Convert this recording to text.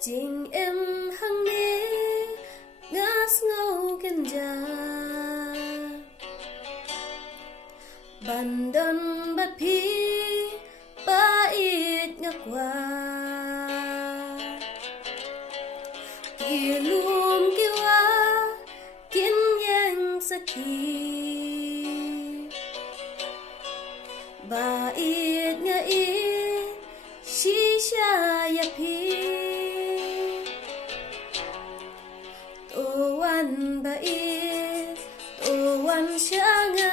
Jing em hang ni ngas ngau kenja Bandan bat pi pait ngakwa Kilum kiwa kin yang sakit Bait nga it shisha ya pi Towan bait towan siya nga